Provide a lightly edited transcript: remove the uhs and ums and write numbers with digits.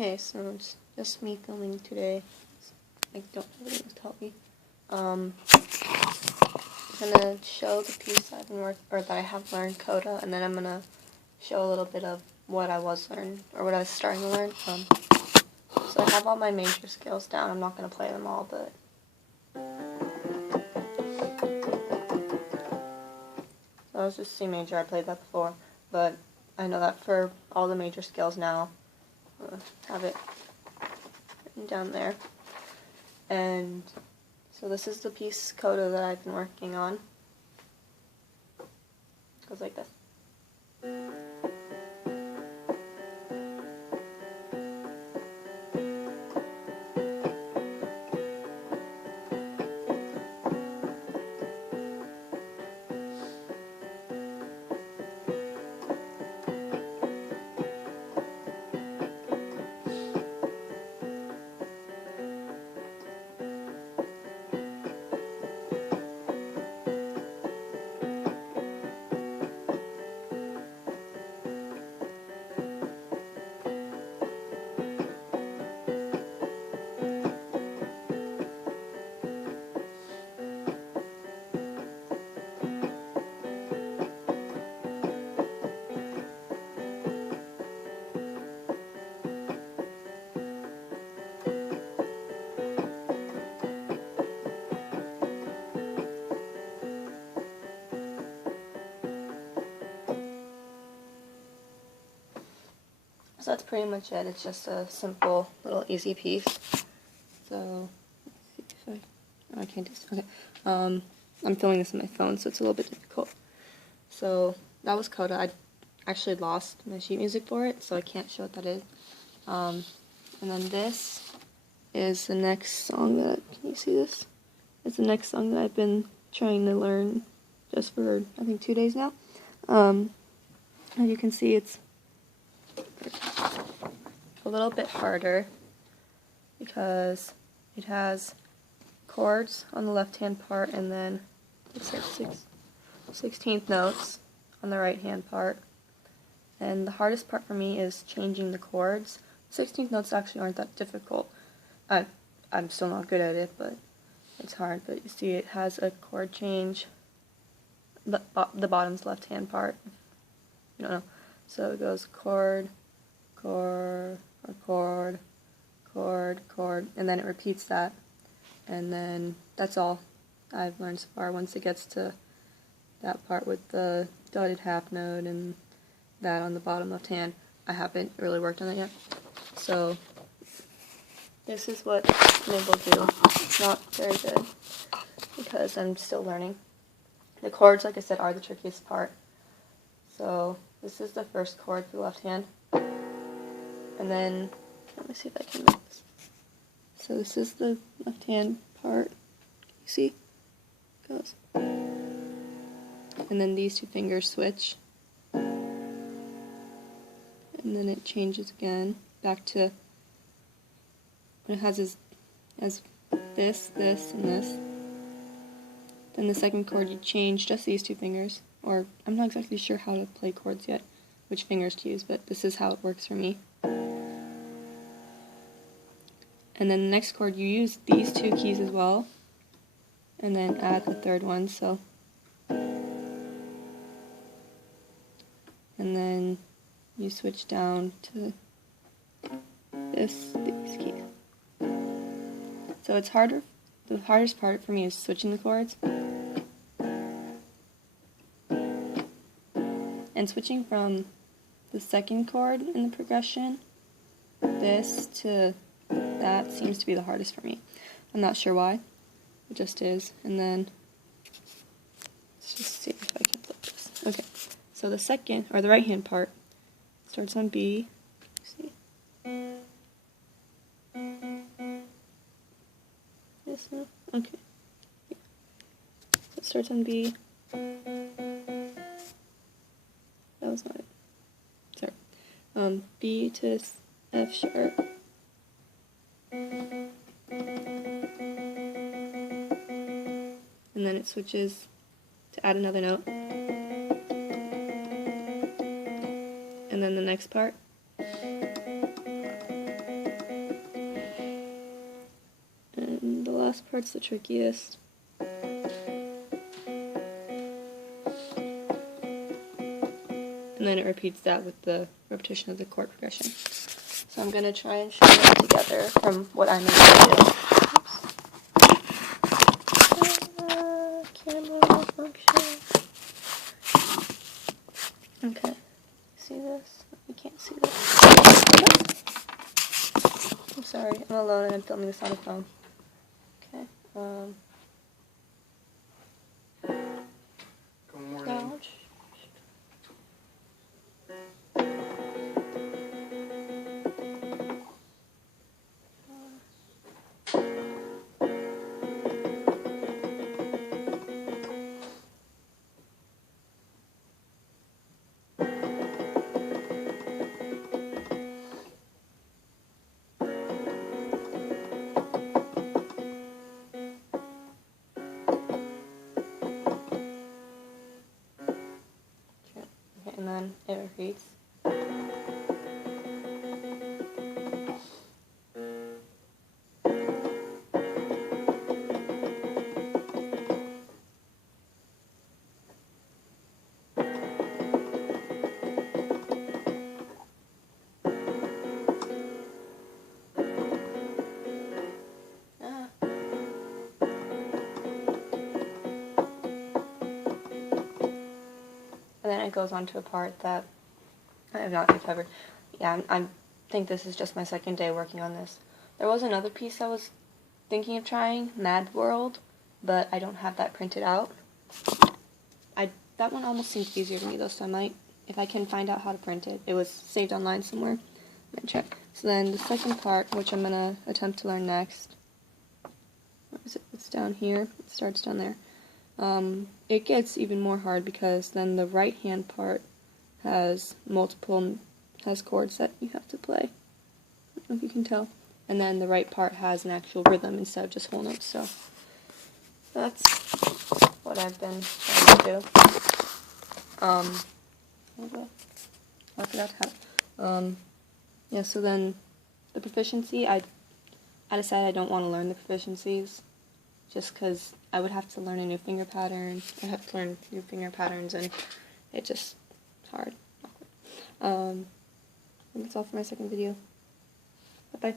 Okay, so it's just me filming today. I don't really know what to tell you. I'm gonna show the piece I've been that I have learned coda, and then I'm gonna show a little bit of what I was starting to learn. So I have all my major scales down. I'm not gonna play them all, but that was just C major. I played that before, but I know that for all the major scales now, have it written down there. And so this is the piece coda that I've been working on. It goes like this. So that's pretty much it. It's just a simple, little, easy piece. So, let's see if I can't do this. Okay. I'm filming this on my phone, so it's a little bit difficult. So, that was coda. I actually lost my sheet music for it, so I can't show what that is. And then this is the next song that, can you see this? It's the next song that I've been trying to learn just for, I think, 2 days now. As you can see, it's a little bit harder because it has chords on the left-hand part and then it's like 16th notes on the right-hand part. And the hardest part for me is changing the chords. 16th notes actually aren't that difficult. I'm still not good at it, but it's hard. But you see it has a chord change. The bottom's left-hand part. You don't know. So it goes chord, chord, or chord, chord, chord, and then it repeats that. And then that's all I've learned so far. Once it gets to that part with the dotted half note and that on the bottom left hand, I haven't really worked on it yet. So this is what I'm able to do. It's not very good because I'm still learning. The chords, like I said, are the trickiest part. So this is the first chord for the left hand. And then, let me see if I can make this. So this is the left hand part. You see? It goes. And then these two fingers switch. And then it changes again back to when it has as this, and this. Then the second chord you change just these two fingers. Or I'm not exactly sure how to play chords yet, which fingers to use, but this is how it works for me. And then the next chord, you use these two keys as well, and then add the third one, so. And then you switch down to these keys. So it's harder, the hardest part for me is switching the chords. And switching from the second chord in the progression, this to that seems to be the hardest for me. I'm not sure why. It just is. And then let's just see if I can flip this. Okay. So the second, or the right hand part, starts on B. See? Yes, no? Okay. Yeah. So it starts on B. That was not it. Sorry. B to F sharp. And then it switches to add another note. And then the next part. part's the trickiest. And then it repeats that with the repetition of the chord progression. So I'm going to try and show them together from what I'm able to do. Camera function. Okay. See this? You can't see this. I'm sorry. I'm alone and I'm filming this on a phone. Okay. Good morning. Ouch. And then it repeats. And then it goes on to a part that I have not yet covered. Yeah, I think this is just my second day working on this. There was another piece I was thinking of trying, Mad World, but I don't have that printed out. That one almost seems easier to me though, so I might, if I can find out how to print it. It was saved online somewhere. Let me check. So then the second part, which I'm going to attempt to learn next. Where is it? It's down here. It starts down there. It gets even more hard because then the right hand part has chords that you have to play. I don't know if you can tell. And then the right part has an actual rhythm instead of just whole notes, so that's what I've been trying to do. I forgot how. Yeah, so then the proficiency, I decided I don't want to learn the proficiencies just because I would have to learn a new finger pattern. I have to learn new finger patterns, and it's just hard. Awkward. That's all for my second video. Bye-bye.